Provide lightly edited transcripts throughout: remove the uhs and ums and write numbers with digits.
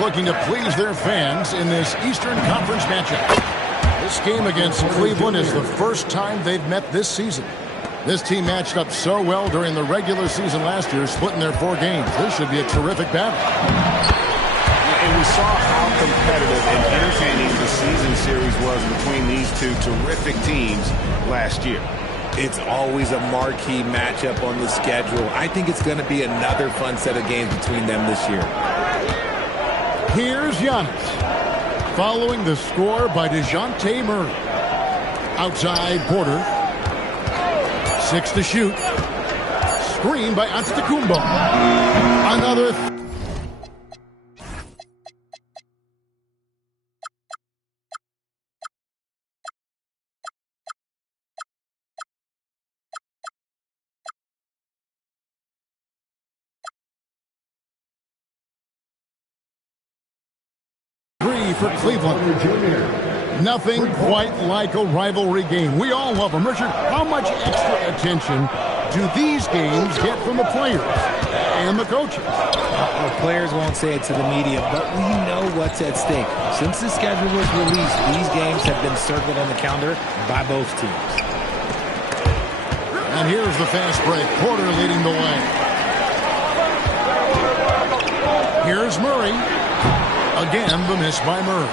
Looking to please their fans in this Eastern Conference matchup. This game against Cleveland is the first time they've met this season. This team matched up so well during the regular season last year, splitting their 4 games. This should be a terrific battle. And we saw how competitive and entertaining the season series was between these two terrific teams last year. It's always a marquee matchup on the schedule. I think it's going to be another fun set of games between them this year. Here's Giannis. Following the score by DeJounte Murray. Outside Porter. 6 to shoot. Screen by Antetokounmpo. Another. For Cleveland. Nothing quite like a rivalry game. We all love them. Richard, how much extra attention do these games get from the players and the coaches? The players won't say it to the media, but we know what's at stake. Since the schedule was released, these games have been circled on the calendar by both teams. And here's the fast break. Porter leading the way. Here's Murray. Again, the miss by Murray.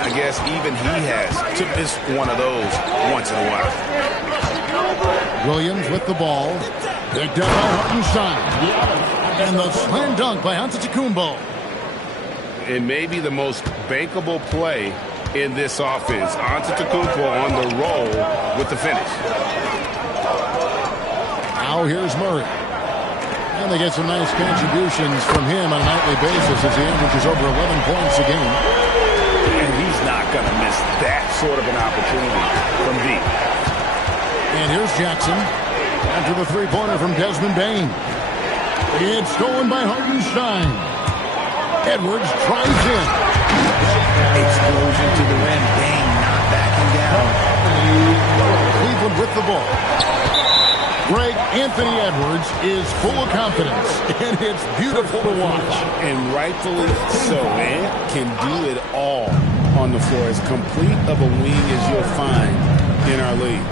I guess even he has to miss one of those once in a while. Williams with the ball. Picked up by Hartenstein. And the slam dunk by Antetokounmpo. It may be the most bankable play in this offense. Antetokounmpo on the roll with the finish. Now here's Murray. And they get some nice contributions from him on a nightly basis as he averages over 11 points a game. And he's not going to miss that sort of an opportunity from deep. And here's Jackson after the three-pointer from Desmond Bane. It's stolen by Hartenstein. Edwards tries in. Explosion to the rim. Bane not backing down. Cleveland with the ball. Greg, Anthony Edwards is full of confidence, and it's beautiful to watch. And rightfully so. Ant can do it all on the floor. As complete of a wing as you'll find in our league.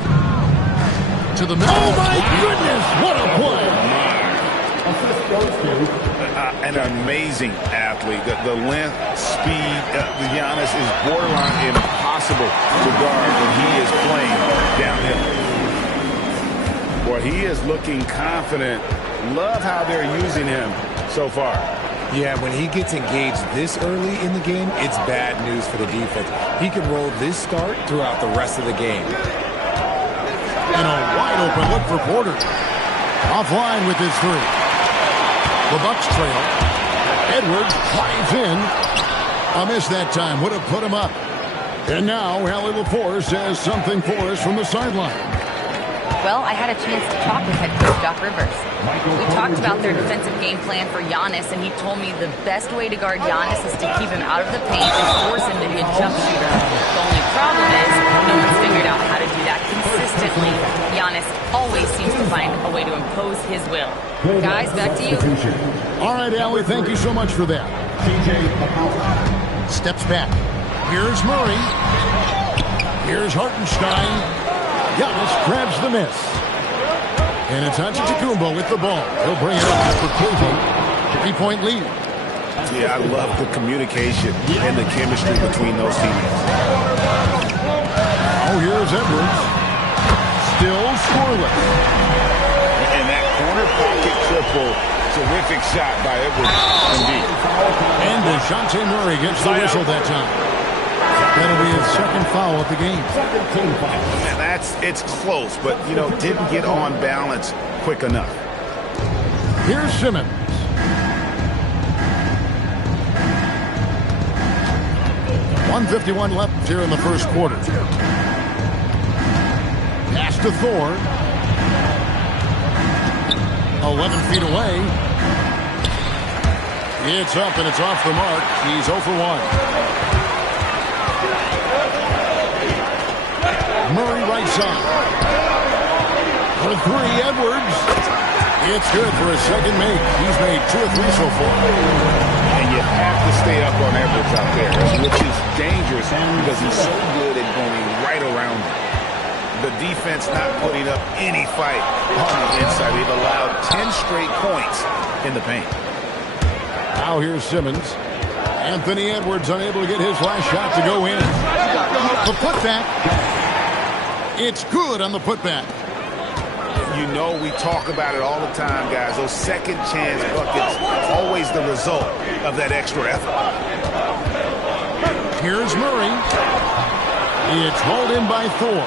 To the middle. Oh, my goodness, what a play. An amazing athlete. The length, speed, Giannis is borderline impossible to guard when he is playing downhill. Boy, he is looking confident. Love how they're using him so far. Yeah, when he gets engaged this early in the game, it's bad news for the defense. He can roll this start throughout the rest of the game. And a wide open look for Porter. Offline with his 3. The Bucks trail. Edwards flies in. A miss that time. Would have put him up. And now Hallie Lepore says something for us from the sideline. Well, I had a chance to talk with head coach Doc Rivers. We talked about their defensive game plan for Giannis, and he told me the best way to guard Giannis is to keep him out of the paint and force him to be a jump shooter. The only problem is no one's figured out how to do that consistently. Giannis always seems to find a way to impose his will. Guys, back to you. All right, Allie, thank you so much for that. Steps back. Here's Murray. Here's Hartenstein. Giannis grabs the miss. And it's Antetokounmpo with the ball. He'll bring it up for Cleveland. 3-point lead. Yeah, I love the communication and the chemistry between those teammates. Oh, here's Edwards. Still scoreless. And that corner pocket triple. Terrific shot by Edwards. Indeed. And DeJounte Murray gets the whistle that time. That'll be his second foul of the game. And it's close, but, didn't get on balance quick enough. Here's Simmons. .151 left here in the first quarter. Pass to Thor. 11 feet away. It's up and it's off the mark. He's 0 for 1. Murray right side. For 3, Edwards. It's good for a second make. He's made 2 of 3 so far. And you have to stay up on Edwards out there, which is dangerous because he's so good at going right around him. The defense not putting up any fight on the inside. They've allowed 10 straight points in the paint. Now here's Simmons. Anthony Edwards unable to get his last shot to go in. The putback. It's good on the putback. You know we talk about it all the time, guys. Those second chance buckets, always the result of that extra effort. Here's Murray. It's rolled in by Thor.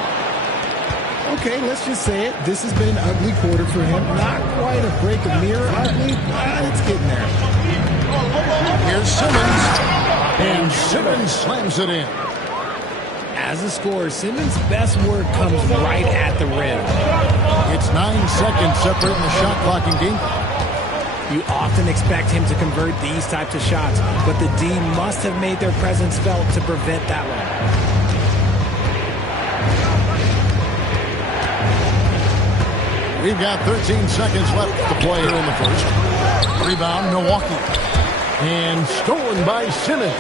Okay, let's just say it. This has been an ugly quarter for him. Not quite a break of mirror ugly, but it's getting there. Here's Simmons. And Simmons slams it in. As a scorer, Simmons' best work comes right at the rim. It's 9 seconds separating the shot clock and game. You often expect him to convert these types of shots, but the D must have made their presence felt to prevent that one. We've got 13 seconds left to play here in the first. Rebound, Milwaukee. And stolen by Simmons.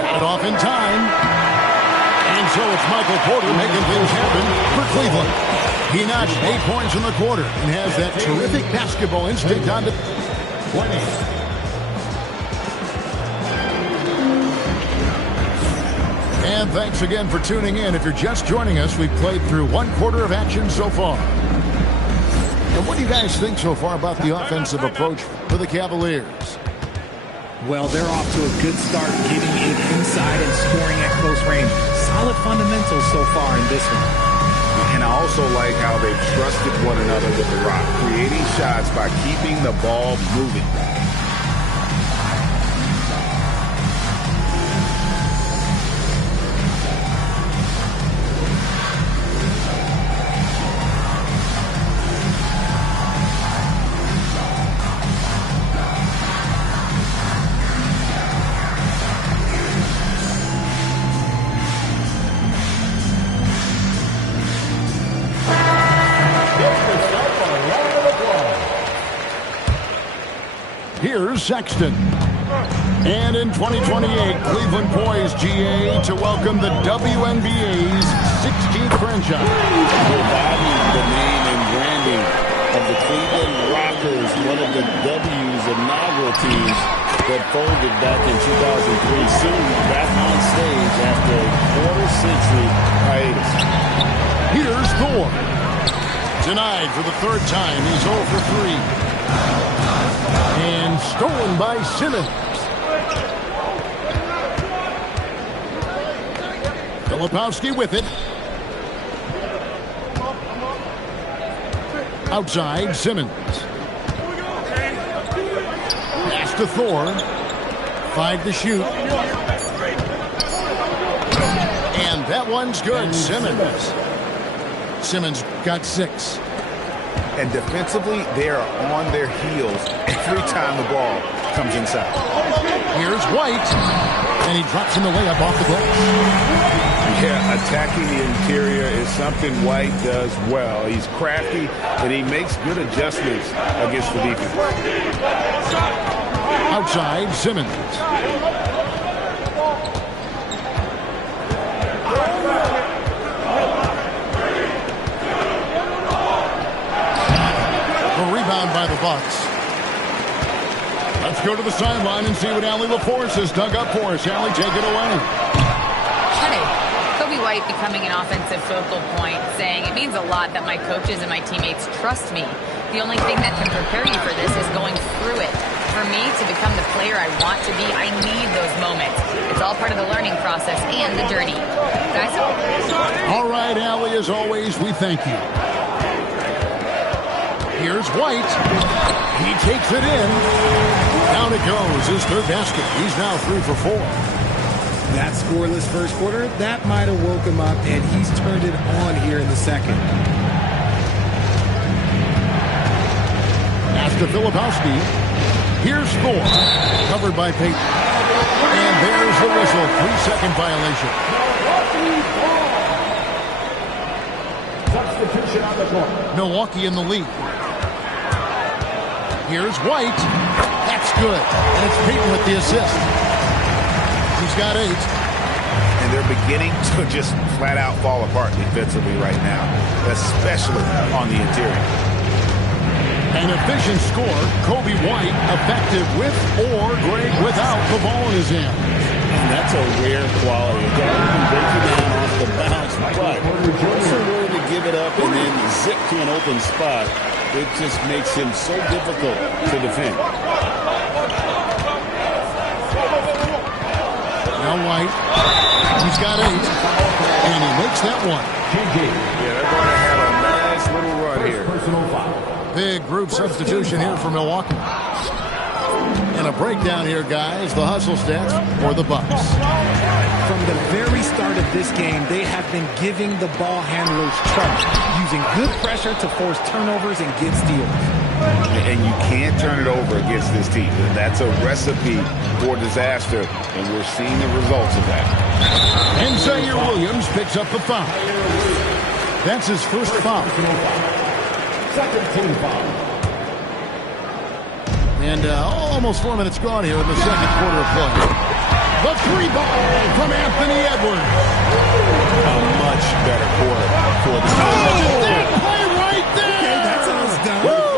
Got it off in time. And so it's Michael Porter making things happen for Cleveland. He notched 8 points in the quarter and has that terrific basketball instinct on the... And thanks again for tuning in. If you're just joining us, we've played through 1 quarter of action so far. And what do you guys think so far about the offensive approach for the Cavaliers? Well, they're off to a good start getting it inside and scoring at close range. Solid fundamentals so far in this one. And I also like how they've trusted one another with the rock, creating shots by keeping the ball moving. Here's Sexton. And in 2028, Cleveland poised, GA, to welcome the WNBA's 16th franchise. Reviving the name and branding of the Cleveland Rockers, one of the W's inaugural teams that folded back in 2003, soon back on stage after a quarter-century hiatus. Here's Thor. Denied for the 3rd time. He's 0 for 3. And stolen by Simmons. Filipowski with it. Outside, Simmons. Pass to Thor. 5 to shoot. And that one's good. Simmons. Simmons got 6. And defensively, they are on their heels every time the ball comes inside. Here's White. And he drops in the layup off the glass. Yeah, attacking the interior is something White does well. He's crafty, and he makes good adjustments against the defense. Outside, Simmons. By the Bucks. Let's go to the sideline and see what Allie LaForce has dug up for us. Allie, take it away. Hey, Kobe White becoming an offensive focal point, saying it means a lot that my coaches and my teammates trust me. The only thing that can prepare you for this is going through it. For me to become the player I want to be, I need those moments. It's all part of the learning process and the journey. Guys? All right, Allie, as always, we thank you. Here's White. He takes it in. Down it goes. His 3rd basket. He's now 3 for 4. That scoreless first quarter, that might have woke him up, and he's turned it on here in the second. After Filipowski, here's Thor. Covered by Payton. And there's the whistle. 3-second violation. Substitution on the court. Milwaukee in the lead. Here's White. That's good. And it's Peyton with the assist. He's got 8. And they're beginning to just flat out fall apart defensively right now, especially on the interior. An efficient score. Kobe White effective with or great without the ball in his hand. And that's a rare quality. A guy who can break you down off the bounce, but also willing to give it up and then zip to an open spot. It just makes him so difficult to defend. Now White. He's got 8. And he makes that one. Yeah, they're going to have a nice little run here. Big group substitution here for Milwaukee. And a breakdown here, guys. The hustle stats for the Bucks. From the very start of this game, they have been giving the ball handlers trouble, using good pressure to force turnovers and get steals. And you can't turn it over against this team. That's a recipe for disaster, and we're seeing the results of that. And Zaire Williams picks up the foul. That's his first foul. Second team foul. And almost 4 minutes gone here in the second quarter of play. The 3 ball from Anthony Edwards. A much better quarter for the team. Oh, that play right there. Okay, that's how it's done. Woo!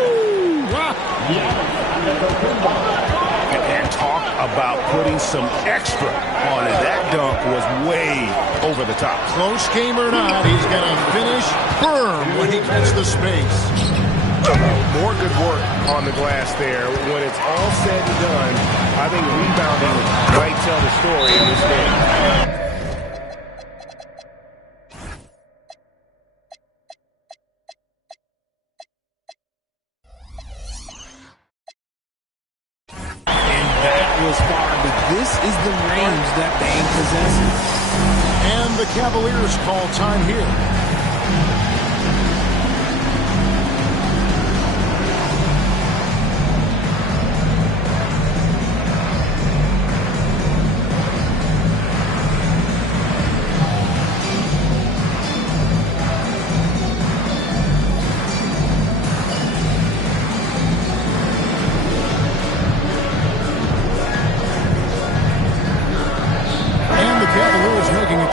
And talk about putting some extra on it. That dunk was way over the top. Close game or not, he's going to finish firm when he gets the space. More good work on the glass there. When it's all said and done, I think rebounding might tell the story in this game. And that was far, but this is the range that Bane possesses. And the Cavaliers call time here.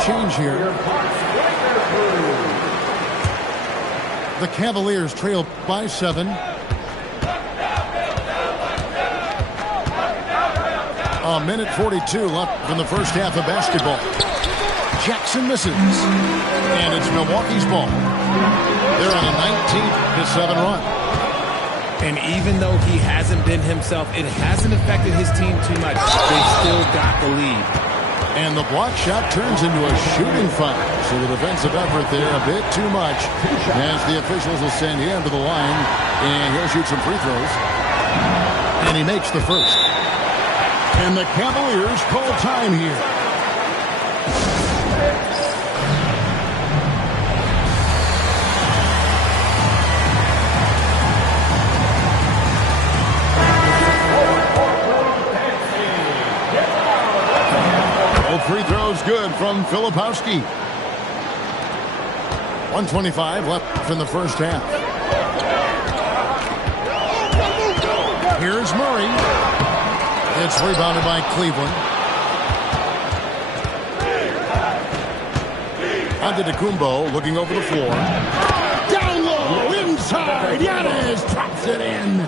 Change here. The Cavaliers trail by 7. A minute 42 left in the first half of basketball. Jackson misses. And it's Milwaukee's ball. They're on a 19-7 run. And even though he hasn't been himself, it hasn't affected his team too much. They've still got the lead. And the block shot turns into a shooting foul. So the defensive effort there a bit too much as the officials will send him to the line. And he'll shoot some free throws. And he makes the first. And the Cavaliers call time here. Free throws good from Filipowski. 1:25 left in the first half. Here's Murray. It's rebounded by Cleveland. Antetokounmpo looking over the floor. Down low, inside. Giannis drops it in.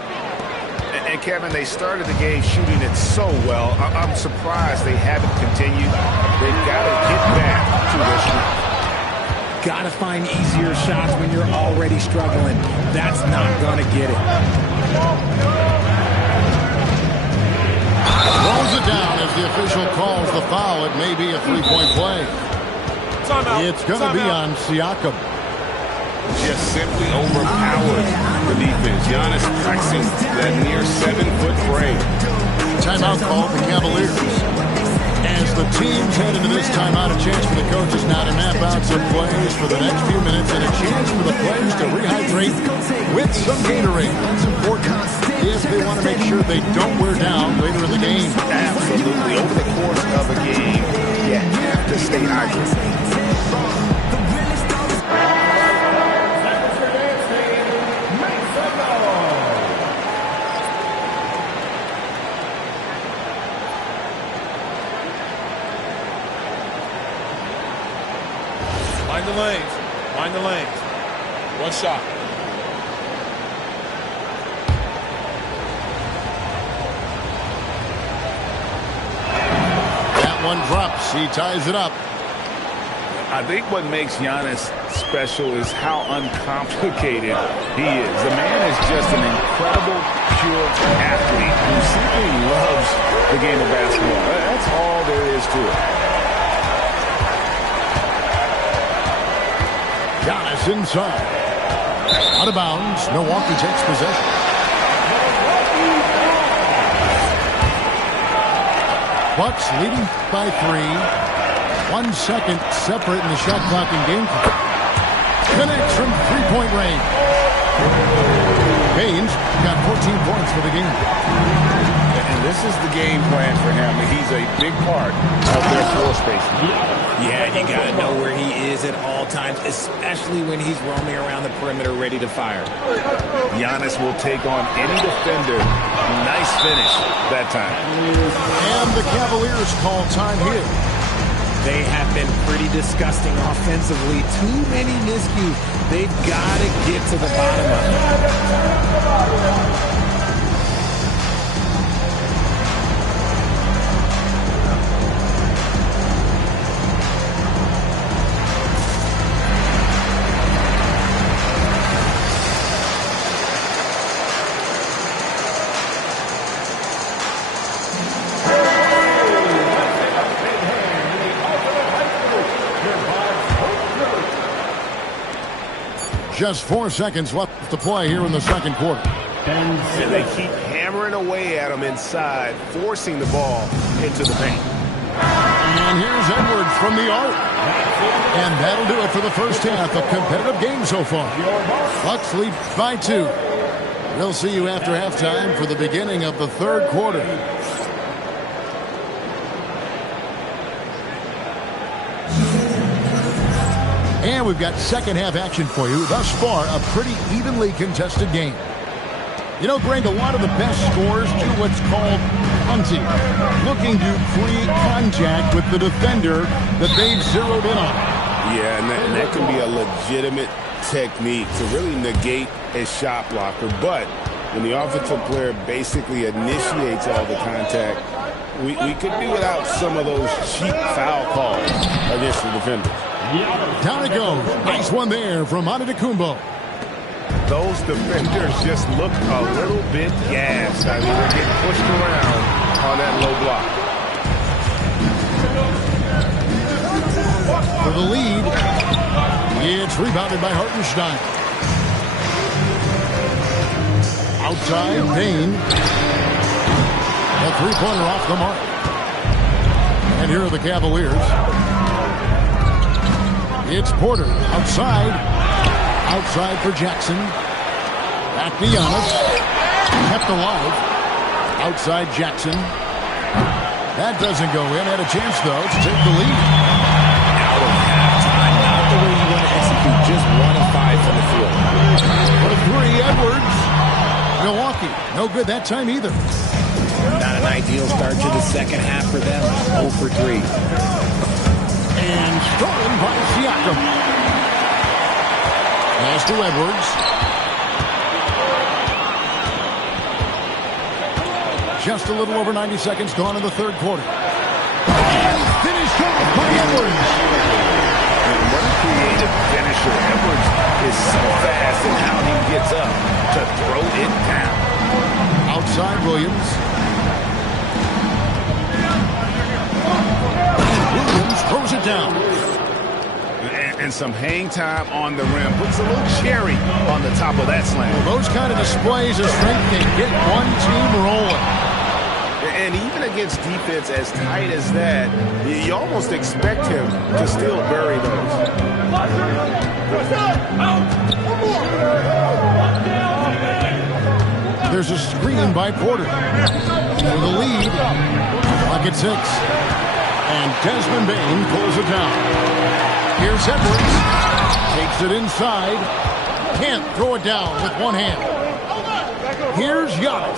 And Kevin, they started the game shooting it so well. I'm surprised they haven't continued. They've got to get back to their shooting. Got to find easier shots when you're already struggling. That's not going to get it. Rolls it down as the official calls the foul. It may be a three-point play. It's going to be on Siakam. Just simply overpowers the defense. Giannis pressing that near 7-foot frame. Timeout called the Cavaliers. As the teams head into this timeout, a chance for the coaches now to map out some plays for the next few minutes and a chance for the players to rehydrate with some Gatorade. That's important if they want to make sure they don't wear down later in the game. Absolutely. Over the course of a game, you have to stay hydrated. Mind the lanes. Mind the lanes. One shot. That one drops. He ties it up. I think what makes Giannis special is how uncomplicated he is. The man is just an incredible, pure athlete who simply loves the game of basketball. That's all there is to it. Giannis inside. Out of bounds. Milwaukee takes possession. Bucks leading by 3. 1 second separate in the shot clock and game clock. Connects from three-point range. Baines got 14 points for the game. And this is the game plan for him. He's a big part of their floor space. Yeah, you got to know where he is at all times, especially when he's roaming around the perimeter ready to fire. Giannis will take on any defender. Nice finish that time. And the Cavaliers call time here. They have been pretty disgusting offensively. Too many miscues. They've got to get to the bottom of it. Just 4 seconds left to play here in the second quarter. And they keep hammering away at him inside, forcing the ball into the paint. And here's Edwards from the arc. And that'll do it for the first half. A competitive game so far. Bucks lead by 2. We'll see you after halftime for the beginning of the third quarter. And we've got second half action for you. Thus far, a pretty evenly contested game. You know, Greg, a lot of the best scores do what's called punting, looking to create contact with the defender that they've zeroed in on. Yeah, and that can be a legitimate technique to really negate a shot blocker. But when the offensive player basically initiates all the contact, we could do without some of those cheap foul calls against the defenders. Down it goes. Nice one there from Antetokounmpo. Those defenders just look a little bit gassed. I mean, they're getting pushed around on that low block. For the lead, it's rebounded by Hartenstein. Outside, Payne. A three-pointer off the mark. And here are the Cavaliers. It's Porter outside. Outside for Jackson. Back to Giannis. Kept alive. Outside Jackson. That doesn't go in. Had a chance, though, to take the lead. Out of halftime, not the way you want to execute. Just 1 of 5 from the field. For 3, Edwards. Milwaukee. No good that time either. Not an ideal start to the second half for them. 0 for 3. And stolen by Siakam. Pass to Edwards. Just a little over 90 seconds gone in the third quarter. And finished off by Edwards. What a creative finisher. Edwards is so fast in how he gets up to throw it down. Outside Williams. Williams throws it down. And some hang time on the rim. Puts a little cherry on the top of that slam. Well, those kind of displays of strength can get one team rolling. And even against defense as tight as that, you almost expect him to still bury those. There's a screen by Porter. For the lead, clock at 6. And Desmond Bane pulls it down. Here's Edwards. Takes it inside. Can't throw it down with one hand. Here's Giannis.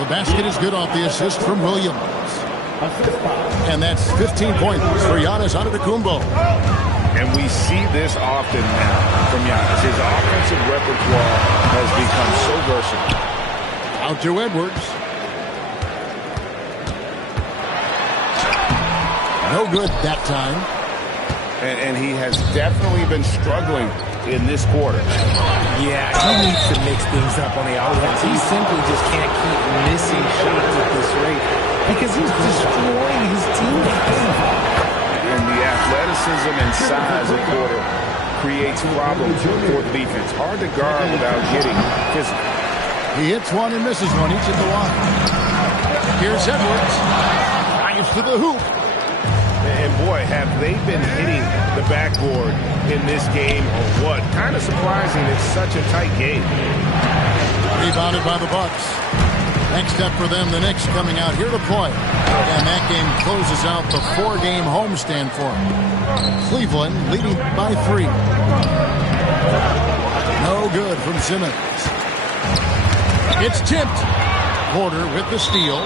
The basket is good off the assist from Williams. And that's 15 points for Giannis Antetokounmpo. And we see this often now from Giannis. His offensive repertoire has become so versatile. Out to Edwards. No good that time. And he has definitely been struggling in this quarter. Yeah, he needs to mix things up on the offense. He simply just can't keep missing shots at this rate because he's destroying his teammates. And the athleticism and size of Porter creates problems for the defense. Hard to guard without getting physical. He hits one and misses one each at the line. Here's Edwards. Drives to the hoop. And boy, have they been hitting the backboard in this game or what? Kind of surprising it's such a tight game. Rebounded by the Bucks. Next up for them, the Knicks coming out here to play. And that game closes out the 4-game homestand for them. Cleveland leading by 3. No good from Simmons. It's tipped. Porter with the steal.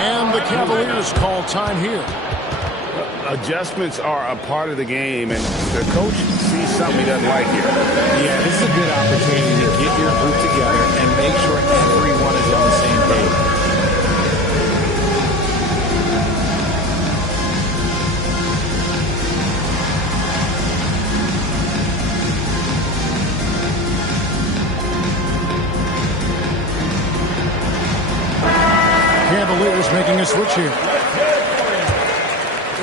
And the Cavaliers call time here. Adjustments are a part of the game, and the coach sees something he doesn't like here. Yeah, this is a good opportunity to get your group together and make sure everyone is on the same page. Cavaliers making a switch here.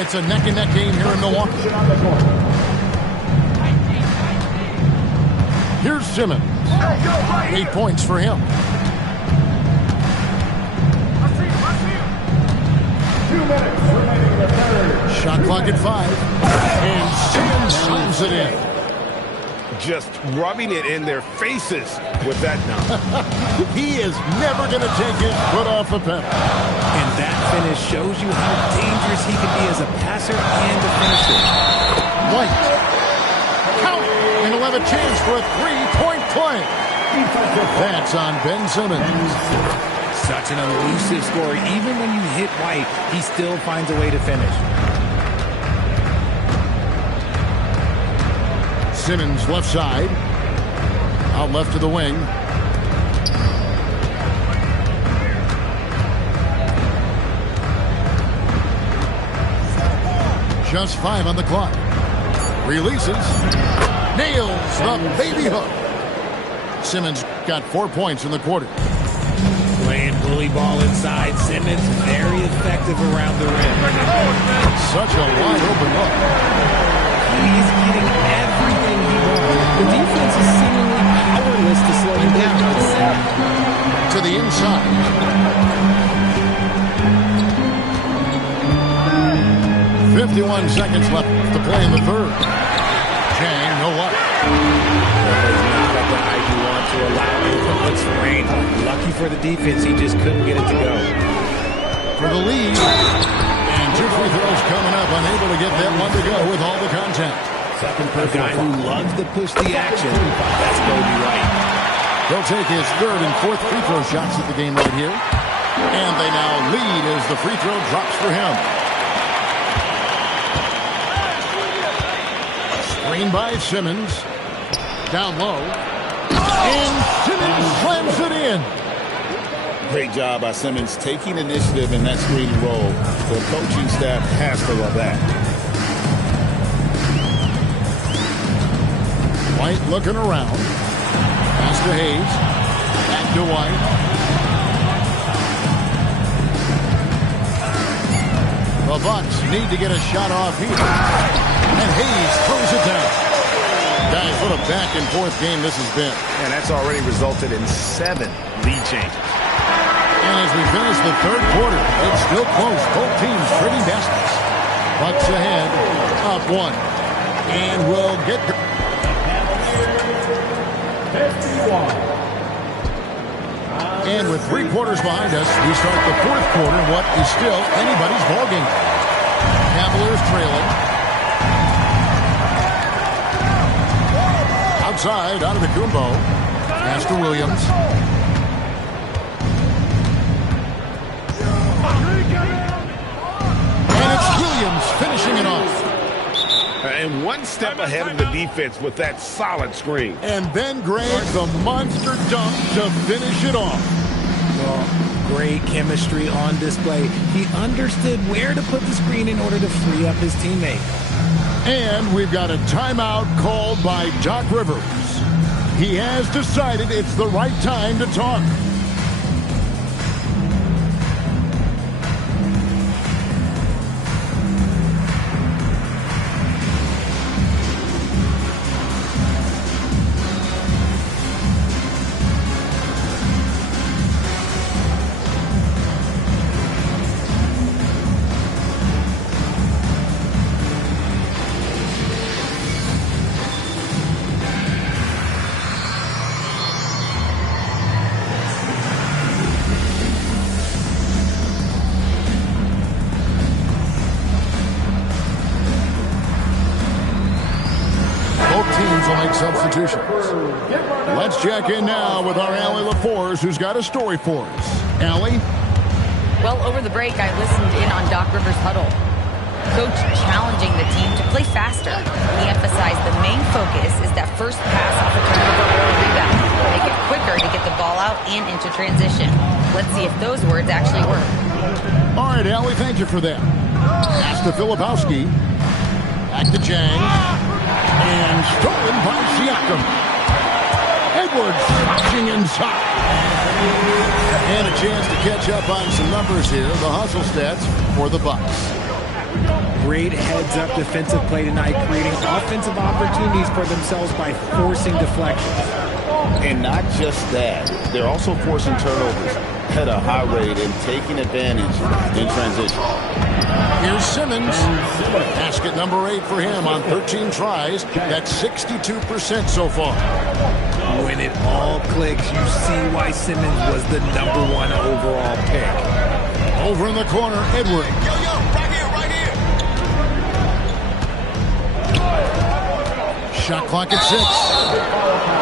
It's a neck-and-neck game here in Milwaukee. Here's Simmons. 8 points for him. 2 minutes remaining in the third. Shot clock at 5. And Simmons slams it in. Just rubbing it in their faces with that now. He is never going to take his foot off the pedal. And that finish shows you how dangerous he can be as a passer and a finisher. White. Count. And he'll have a chance for a 3-point play. That's on Ben Simmons. Such an elusive scorer. Even when you hit White, he still finds a way to finish. Simmons left side. Out left to the wing. Just 5 on the clock. Releases. Nails the baby hook. Simmons got 4 points in the quarter. Playing bully ball inside. Simmons very effective around the rim. Such a wide open look. He's getting everything he wants. The defense is seemingly powerless to slow him down. To the inside. "51 seconds left to play in the third." Chang, no luck. That is not a guy you want to allow incomplete rain. Lucky for the defense, he just couldn't get it to go. For the lead. And 2 free throws coming up. Unable to get that one to go with all the contact. A guy who loves to push the action. That's Kobe White. He'll take his 3rd and 4th free throw shots at the game right here. And they now lead as the free throw drops for him. Screen by Simmons. Down low. And Simmons slams it in. Great job by Simmons taking initiative in that screen and roll. The coaching staff has to love that. White looking around. Pass to Hayes. Back to White. The Bucks need to get a shot off here. And Hayes throws it down. Guys, what a back-and-forth game this has been. And that's already resulted in 7 lead changes. And as we finish the third quarter, it's still close. Both teams trading baskets. Bucks ahead, up 1. And we'll get... 51. And with 3 quarters behind us, we start the 4th quarter in what is still anybody's ballgame. Cavaliers trailing. Outside, out of the Kumbo. Pass to Williams. And it's Williams finishing it off. and one step ahead of the defense with that solid screen. And then Greg, the monster dunk to finish it off. Well, great chemistry on display. He understood where to put the screen in order to free up his teammate. And we've got a timeout called by Doc Rivers. He has decided it's the right time to talk. Substitutions. Let's check in now with our Allie LaForce, who's got a story for us. Allie? Well, over the break, I listened in on Doc Rivers' huddle. Coach challenging the team to play faster. He emphasized the main focus is that first pass off a turnover or a rebound. Make it quicker to get the ball out and into transition. Let's see if those words actually work. All right, Allie, thank you for that. Pass to Filipowski. Back to Jang. And stolen by Siakam. Edwards crashing inside. And a chance to catch up on some numbers here. The hustle stats for the Bucks. Great heads-up defensive play tonight, creating offensive opportunities for themselves by forcing deflections. And not just that, they're also forcing turnovers at a high rate and taking advantage in transition. Here's Simmons. Basket number 8 for him on 13 tries. That's 62% so far. When it all clicks, you see why Simmons was the #1 overall pick. Over in the corner, Edwards. Shot clock at 6.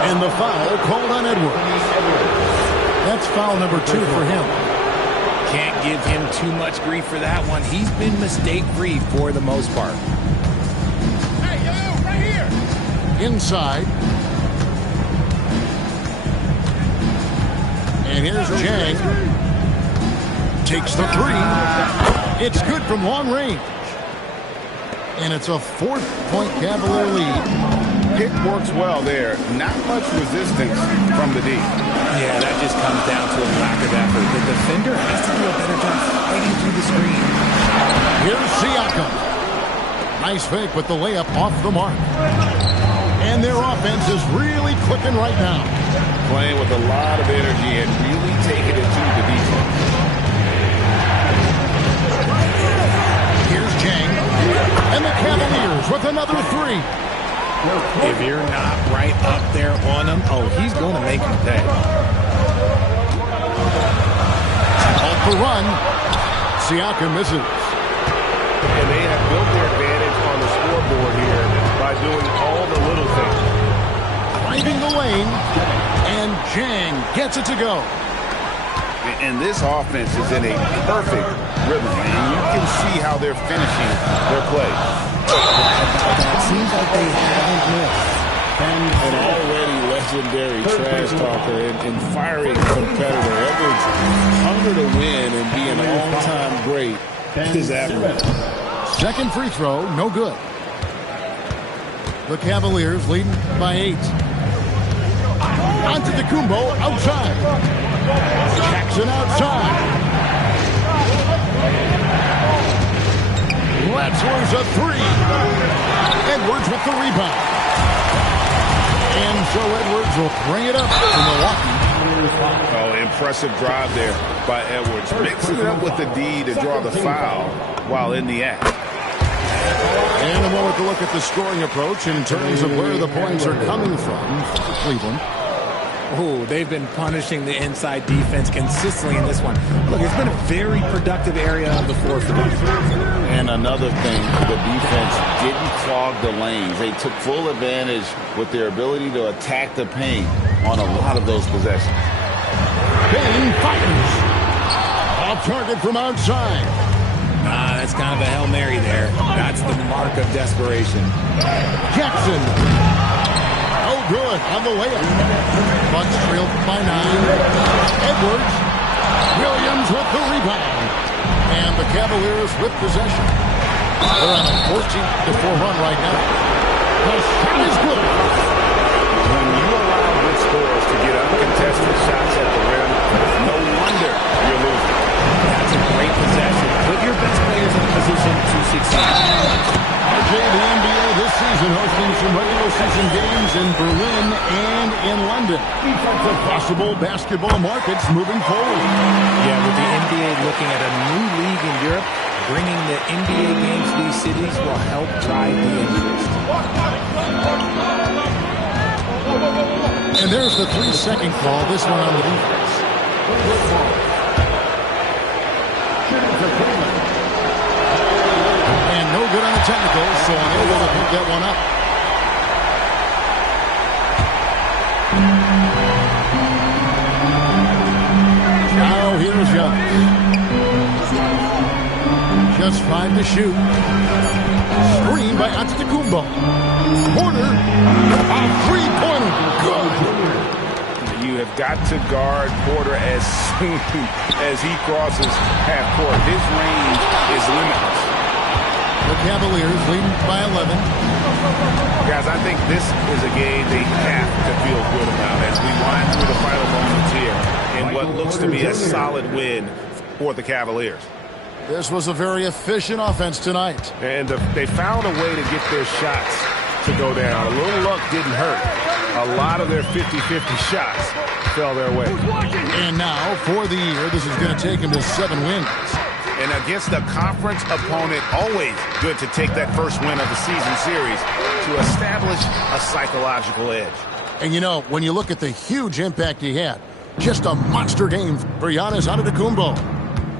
And the foul called on Edwards. That's foul number 2 for him. Can't give him too much grief for that one. He's been mistake-free for the most part. Hey, yo, right here. Inside. And here's Jang. Takes the 3. It's good from long range. And it's a 4-point Cavalier lead. Pick works well there. Not much resistance from the D. Yeah, that just comes down to a lack of effort. The defender has to do a better job fighting through the screen. Here's Siakam. Nice fake with the layup off the mark. And their offense is really clicking right now. Playing with a lot of energy and really taking it to the defense. Here's Jang. And the Cavaliers with another 3. If you're not right up there on him, oh, he's going to make him pay. Off the run. Siakam misses. And they have built their advantage on the scoreboard here by doing all the little things. Finding the lane. And Jang gets it to go. And this offense is in a perfect rhythm, and you can see how they're finishing their play. It seems like they haven't missed. An already legendary trash talker and fiery competitor. Edwards' hunger to win and be an all-time great is admirable. Second free throw, no good. The Cavaliers leading by 8. Onto the Kumbo outside. Jackson outside. Letzler's a 3. Edwards with the rebound. And so Edwards will bring it up to Milwaukee. Oh, impressive drive there by Edwards. Mixing it up with the D to draw the foul while in the act. And a moment to look at the scoring approach in terms of where the points are coming from for Cleveland. Oh, they've been punishing the inside defense consistently in this one. Look, it's been a very productive area of the floor for them. And another thing, the defense didn't clog the lanes. They took full advantage with their ability to attack the paint on a lot of those possessions. Bain fires. Off target from outside. That's kind of a Hail Mary there. That's the mark of desperation. Jackson. Oh, good. On the layup. Bucks trailed by 9. Edwards. Williams with the rebound. And the Cavaliers with possession. They're on a 14-4 run right now. The shot is good. When you allow good scores to get uncontested shots at the rim, no wonder you're losing. That's a great possession. Put your best players in a position to succeed. RJ, the NBA this season hosting some regular season games in Berlin and in London. Possible basketball markets moving forward. Yeah, with the NBA looking at a new league in Europe, bringing the NBA games to these cities will help drive the interest. And there's the 3-second call. This one on the defense. And no good on the technical, so unable to pick that one up. Now here's Giannis. Just 5 to shoot. Screen by Antetokounmpo. Porter. A three-pointer. Good. You have got to guard Porter as soon as he crosses half court. His range is limitless. The Cavaliers leading by 11. Guys, I think this is a game they have to feel good about as we wind through the final moments here in what looks to be a solid win for the Cavaliers. This was a very efficient offense tonight. And they found a way to get their shots to go down. A little luck didn't hurt. A lot of their 50-50 shots fell their way. And now, for the year, this is going to take them to 7 wins. And against a conference opponent, always good to take that first win of the season series to establish a psychological edge. And you know, when you look at the huge impact he had, just a monster game for Giannis Antetokounmpo.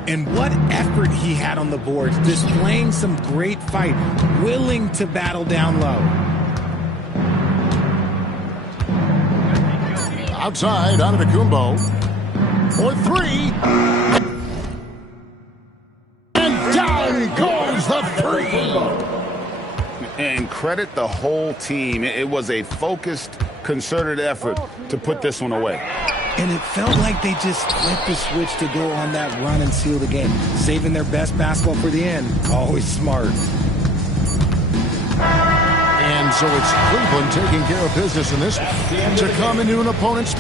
And what effort he had on the boards, displaying some great fight, willing to battle down low. Outside, Antetokounmpo for 3. And down goes the 3. And credit the whole team. It was a focused, concerted effort to put this one away. And it felt like they just flipped the switch to go on that run and seal the game. Saving their best basketball for the end. Always smart. And so it's Cleveland taking care of business in this one to come into an opponent's